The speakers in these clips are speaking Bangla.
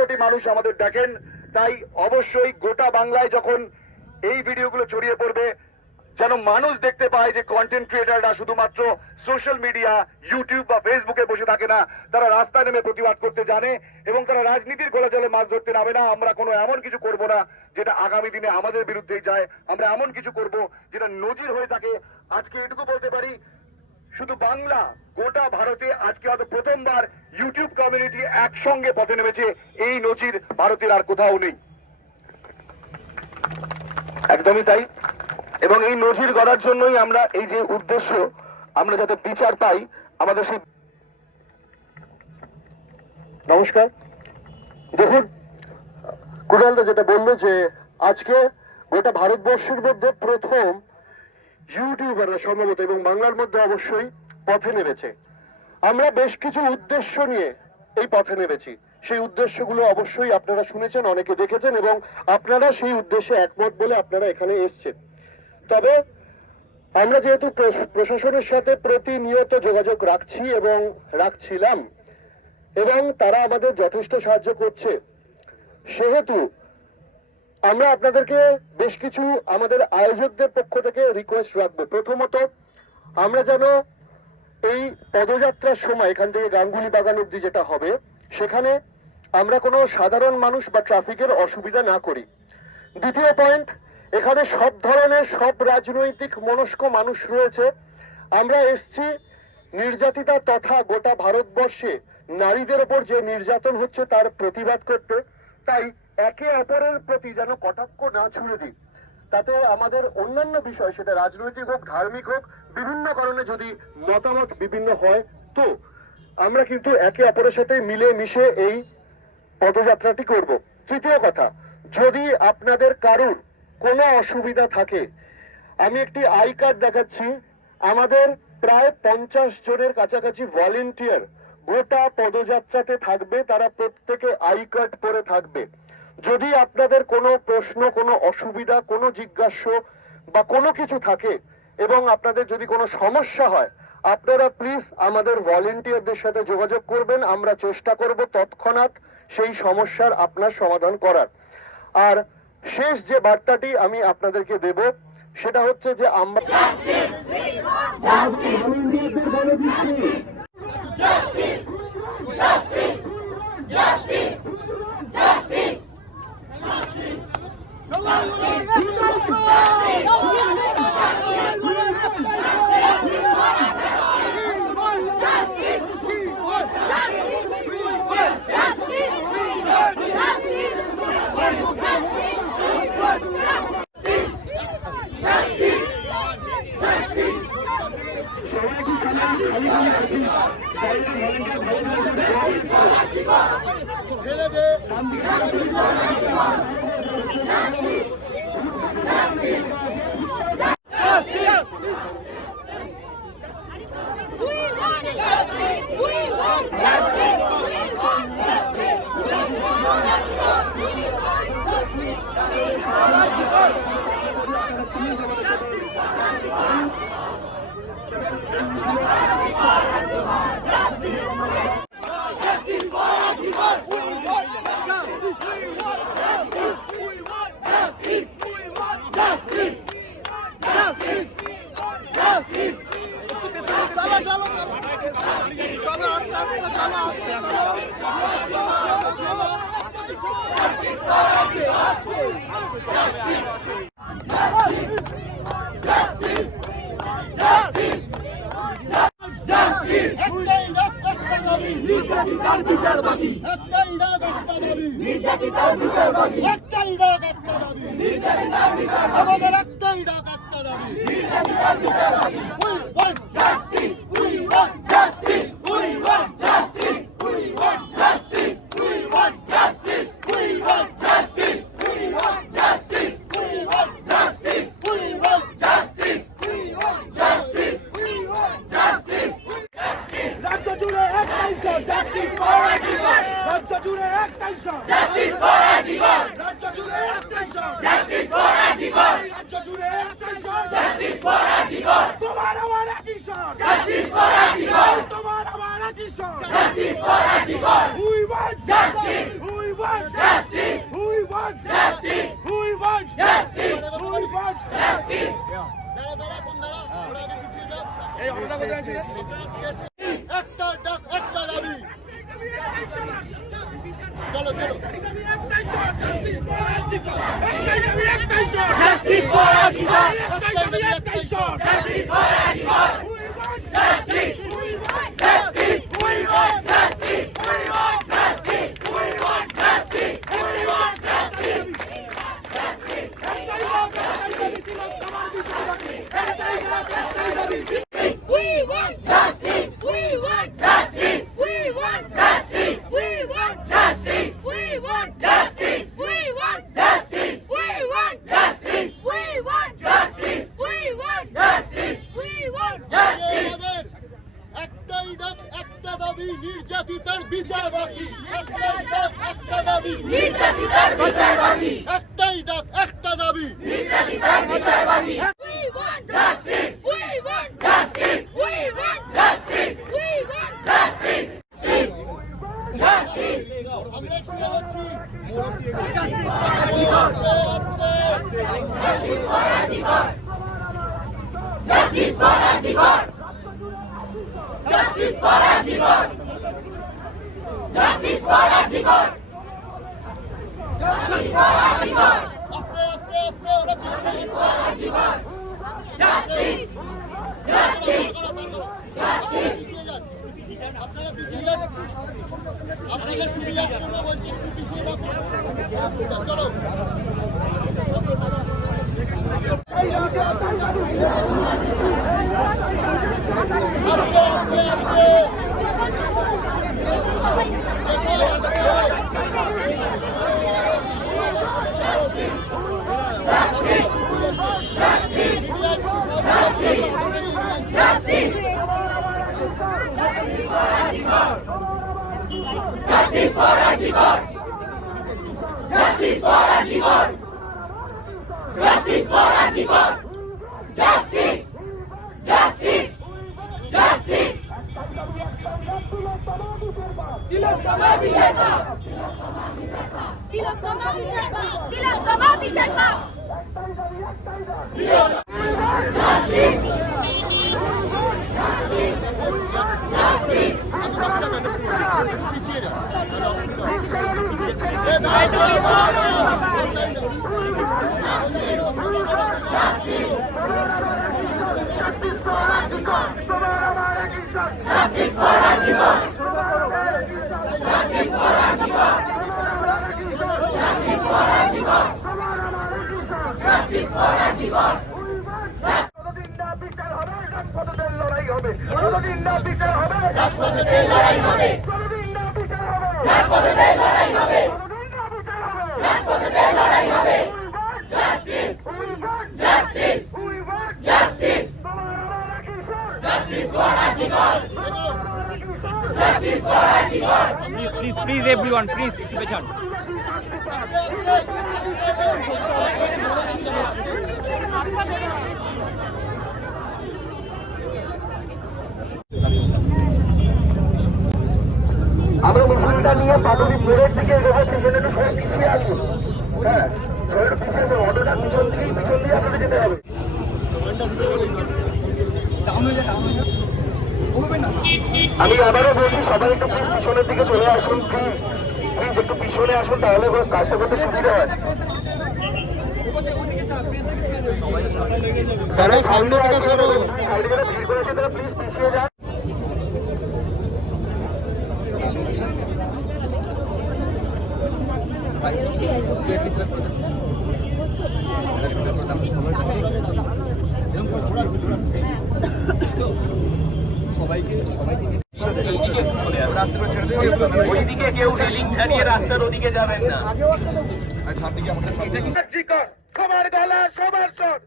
কোটি মানুষ আমাদের দেখেন, তাই অবশ্যই গোটা বাংলায় যখন এই ভিডিওগুলো ছড়িয়ে পড়বে, যেন মানুষ দেখতে পায় যে কন্টেন্ট ক্রিয়েটাররা শুধুমাত্র সোশ্যাল মিডিয়া, ইউটিউব বা ফেসবুকে বসে থাকে না, তারা রাস্তায় নেমে প্রতিবাদ করতে জানে এবং তারা রাজনীতির গোলা জলে মাছ ধরতে নামে না। আমরা কোনো এমন কিছু করব না যেটা আগামী দিনে আমাদের বিরুদ্ধেই যায়। আমরা এমন কিছু করব যেটা নজির হয়ে থাকে। আজকে এটুকু বলতে পারি, শুধু বাংলা, গোটা ভারতে আজকে হয়তো প্রথমবার ইউটিউব কমিউনিটি একসঙ্গে পথে নেমেছে। এই নজির ভারতের আর কোথাও নেই। একদমই তাই। এবং এই নজির গড়ার জন্যই আমরা এই যে উদ্দেশ্য, আমরা যাতে বিচার পাই, আমাদের সেই। নমস্কার। দেখুন, কুণালদা যেটা বললো যে আজকে গোটা ভারতবর্ষের মধ্যে প্রথম ইউটিউবাররা সম্ভবত এবং বাংলার মধ্যে অবশ্যই পথে নেমেছে। আমরা বেশ কিছু উদ্দেশ্য নিয়ে এই পথে নেমেছি। সেই উদ্দেশ্যগুলো অবশ্যই আপনারা শুনেছেন, অনেকে দেখেছেন এবং আপনারা সেই উদ্দেশ্যে একমত বলে আপনারা এখানে এসছেন। তবে আমরা যেহেতু প্রশাসনের সাথে প্রতিনিয়ত যোগাযোগ রাখছি এবং রাখছিলাম এবং তারা আমাদের যথেষ্ট সাহায্য করছে, সেহেতু আমরা আপনাদেরকে বেশ কিছু আমাদের আয়োজকদের পক্ষ থেকে রিকোয়েস্ট রাখবো। প্রথমত, আমরা যেন এই পদযাত্রার সময় এখান থেকে গাঙ্গুলি বাগান অব্দি যেটা হবে, সেখানে আমরা কোনো সাধারণ মানুষ বা ট্রাফিকের অসুবিধা না করি। দ্বিতীয় পয়েন্ট, এখানে সব ধরনের সব রাজনৈতিক মনস্ক মানুষ রয়েছে। আমরা এসছি নির্যাতিতা তথা গোটা ভারতবর্ষে নারীদের ওপর যে নির্যাতন হচ্ছে তার প্রতিবাদ করতে। তাই একে অপরের প্রতি যেন কটাক্ষ না ছুড়ে দিই। তাতে আমাদের অন্যান্য বিষয়, সেটা রাজনৈতিক হোক, ধার্মিক হোক, বিভিন্ন কারণে যদি মতামত বিভিন্ন হয়, তো আমরা কিন্তু একে অপরের সাথে মিলে মিশে এই পদযাত্রাটি করব। তৃতীয় কথা, যদি আপনাদের কারুর কোনো অসুবিধা থাকে, আমি একটি আই কার্ড দেখাচ্ছি। আমাদের প্রায় 50 জনের কাছাকাছি ভলেন্টিয়ার গোটা পদযাত্রাতে থাকবে। তারা প্রত্যেকে আই কার্ড পরে থাকবে। যদি আপনাদের কোনো প্রশ্ন, কোনো অসুবিধা, কোনো জিজ্ঞাস্য বা কোনো কিছু থাকে এবং আপনাদের যদি কোনো সমস্যা হয়, আপনারা প্লিজ আমাদের ভলেন্টিয়ারদের সাথে যোগাযোগ করবেন। আমরা চেষ্টা করব তৎক্ষণাৎ সেই সমস্যার আপনার সমাধান করার। আর শেষ যে বার্তাটি আমি আপনাদেরকে দেব, সেটা হচ্ছে যে আমরা নির্যাতিতার বিচার বাকি, একটাই ডাক একটা দাবি, নির্যাতিতার বিচার বাকি, একটাই ডাক একটা দাবি, নির্যাতিতার বিচার বাকি, আমাদের একটাই ডাক একটা দাবি, নির্যাতিতার বিচার বাকি। We want justice, we want justice, we want justice, we want justice, we want justice, we want justice, we want justice, we want justice, we want justice, we want justice, we want justice. রাজ্য জুড়ে একটাই স্বর, জাস্টিস ফর আজীবন। রাজ্য জুড়ে একটাই স্বর, জাস্টিস ফর আজীবন। রাজ্য জুড়ে একটাই স্বর, জাস্টিস ফর আজীবন। রাজ্য জুড়ে একটাই স্বর, জাস্টিস ফর আজীবন। তোমার আমার একই স্বর, জাস্টিস ফর আজীবন। তোমার আমার একই স্বর, জাস্টিস ফর আজীবন। We want justice, we want want justice. We want justice. We want justice. একটা ডাক একটা দাবি চলো চলো Justice for Antifa! Justice for Antifa! Justice! We want justice! We want justice! We want justice! We want justice! We want justice! We want justice! We want justice! We want justice! We want justice! We want justice! We want justice! We want justice! We want justice! We want justice! We want justice! একটাই ডাক একটা দাবি নির্যাতিতার বিচার বাকি একটাই ডাক একটা দাবি নির্যাতিতার বিচার বাকি একটাই ডাক একটা দাবি নির্যাতিতার বিচার বাকি We want justice! We want justice! We want justice! We want justice! Justice! আমরা শুনে যাচ্ছি Justice for Antifa! Justice for Antifa! Justice for Antifa! Justice for Antifa! Justice for Antifa! Justice for Antifa! Justice for Antifa! Justice! Justice! Justice! আপনারা পিছিয়ে যান আপনারা সুবিধার জন্য বলছি একটু পিছিয়ে রাখুন চলো Justice for Antifa! Justice for Antifa! Justice for Antifa! Justice! Justice! Justice! তিলোত্তমা বিচার পাও! তিলোত্তমা বিচার পাও! তিলোত্তমা বিচার পাও! Justice! Justice! Justice for Antifa! Justice for Antifa! Justice for Antifa! Justice for Antifa! Justice for Antifa! রাজপথের লড়াই হবে যতদিন না বিচার হবে রাজপথের লড়াই হবে যতদিন না বিচার হবে রাজপথের লড়াই হবে যতদিন না বিচার হবে রাজপথের লড়াই হবে justice we want justice we want justice justice for Antifa justice for Antifa Please everyone, please একটু পেছান। আমরা মিছিলটা নিয়ে পাটুরি মোড়ের দিকে এগোবো পিছনে একটু সবাই পিছিয়ে আসুন হ্যাঁ সবাই একটু পিছিয়ে আসুন অটোটা পিছন দিয়ে আপনাদের যেতে হবে আমি আবারও বলছি সবাই একটু প্লিজ পিছনের দিকে চলে আসুন প্লিজ প্লিজ একটু পিছনে আসুন তাহলে কাজটা করতে সুবিধা হয় যারা সামনে থেকে সাইডে যারা ভিড় করেছে তারা প্লিজ পিছিয়ে যান ওইদিকে কেউ রেলিং ছাড়িয়ে রাস্তার ওদিকে যাবেন না। সবার গলা সবার স্বর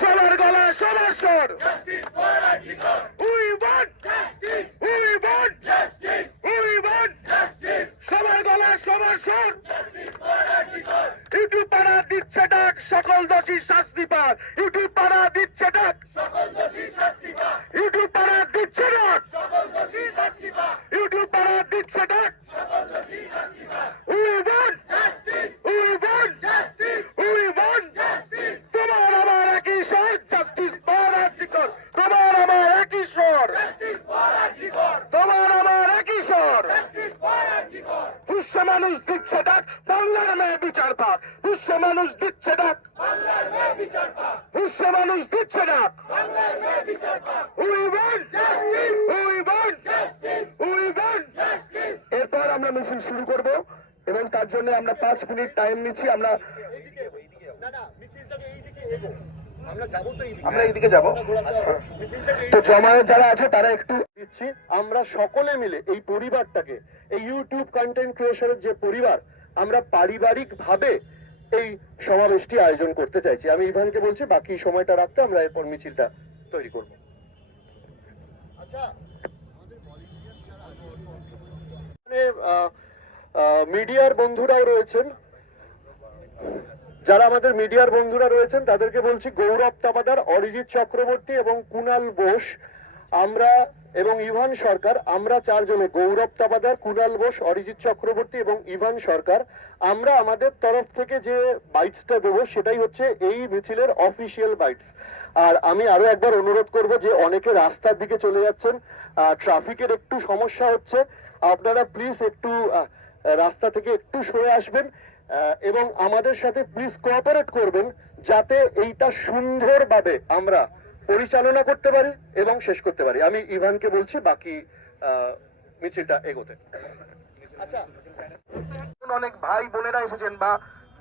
সবার গলা সবার স্বর we want justice we want justice we want justice সবার গলা সবার স্বর ইউটিউব পাড়া দিচ্ছে ডাক সকল দোষী শাস্তি পাক ইউটিউব পাড়া দিচ্ছে ডাক সকল দোষী শাস্তি পাক ইউটিউব পাড়া দিচ্ছে ডাক সকল দোষী শাস্তি পাক ইউটিউব পাড়া দিচ্ছে ডাক সকল দোষী শাস্তি পাক উই ওয়ান্ট জাস্টিস মানুষ দিচ্ছে ডাক, বাংলার মেয়ে বিচার পাক। বিশ্ব মানুষ দিচ্ছে ডাক, বিশ্ব মানুষ দিচ্ছে ডাক। We want justice, we want justice, we want justice। এরপর আমরা মিছিল শুরু করব এবং তার জন্য আমরা 5 মিনিট টাইম নিচ্ছি। আমরা এইদিকে যাব। তো জমায়েত যারা আছে তারা একটু দিচ্ছি। আমরা সকলে মিলে এই পরিবারটাকে, এই ইউটিউব কন্টেন্ট ক্রিয়েশনের যে পরিবার, আমরা পারিবারিক ভাবে এই সমাবেশটি আয়োজন করতে চাইছি। আমি ইভানকে বলছি বাকি সময়টা রাখতে, আমরা এরপর মিছিলটা তৈরি করব। মিডিয়ার বন্ধুরাও রয়েছেন, যারা আমাদের মিডিয়ার বন্ধুরা রয়েছেন তাদেরকে বলছি, গৌরব তাপাদার, অরিজিৎ চক্রবর্তী এবং কুনাল বোস, আমরা এবং ইভান সরকার, আমরা চারজনে, গৌরব তাপাদার, কুনাল বোস, অরিজিৎ চক্রবর্তী এবং ইভান সরকার, আমরা আমাদের তরফ থেকে যে বাইটসটা দেবো সেটাই হচ্ছে এই মিছিলের অফিসিয়াল বাইটস। আর আমি আরো একবার অনুরোধ করব যে অনেকে রাস্তার দিকে চলে যাচ্ছেন, ট্রাফিকের একটু সমস্যা হচ্ছে, আপনারা প্লিজ একটু রাস্তা থেকে একটু সরে আসবেন এবং আমাদের সাথে প্লিজ কোঅপারেট করবেন যাতে এইটা সুন্দরভাবে আমরা পরিচালনা করতে পারি এবং শেষ করতে পারি। আমি ইভানকে বলছি বাকি মিছিলটা এগোতে। আচ্ছা, অনেক ভাই বোনেরা এসেছেন বা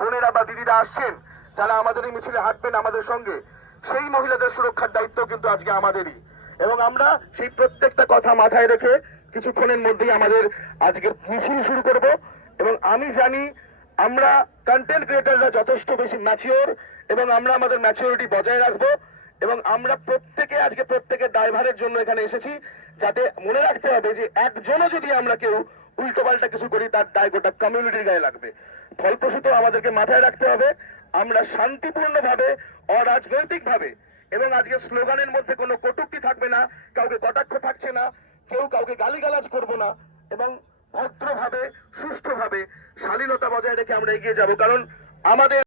বোনেরা বা দিদিরা আসছেন যারা আমাদের এই মিছিলে হাঁটবেন আমাদের সঙ্গে, সেই মহিলাদের সুরক্ষার দায়িত্ব কিন্তু আজকে আমাদেরই এবং আমরা সেই প্রত্যেকটা কথা মাথায় রেখে কিছুক্ষণের মধ্যেই আমাদের আজকের মিছিল শুরু করব। এবং আমি জানি আমরা কন্টেন্ট ক্রিয়েটাররা যথেষ্ট বেশি ম্যাচিওর এবং আমরা আমাদের ম্যাচিওরিটি বজায় রাখবো এবং আমরা প্রত্যেকে আজকে প্রত্যেকের দায়ভারের জন্য এখানে এসেছি, যাতে মনে রাখতে হবে যে একজনও যদি আমরা কেউ উল্টো পাল্টা কিছু করি তার দায় গোটা কমিউনিটির গায়ে লাগবে। ফলপ্রসূত আমাদেরকে মাথায় রাখতে হবে আমরা শান্তিপূর্ণভাবে, অরাজনৈতিকভাবে, এবং আজকে স্লোগানের মধ্যে কোনো কটূক্তি থাকবে না, কাউকে কটাক্ষ থাকছে না, কেউ কাউকে গালিগালাজ করব না এবং ভদ্রভাবে সুষ্ঠুভাবে শালীনতা বজায় রেখে আমরা এগিয়ে যাব। কারণ আমাদের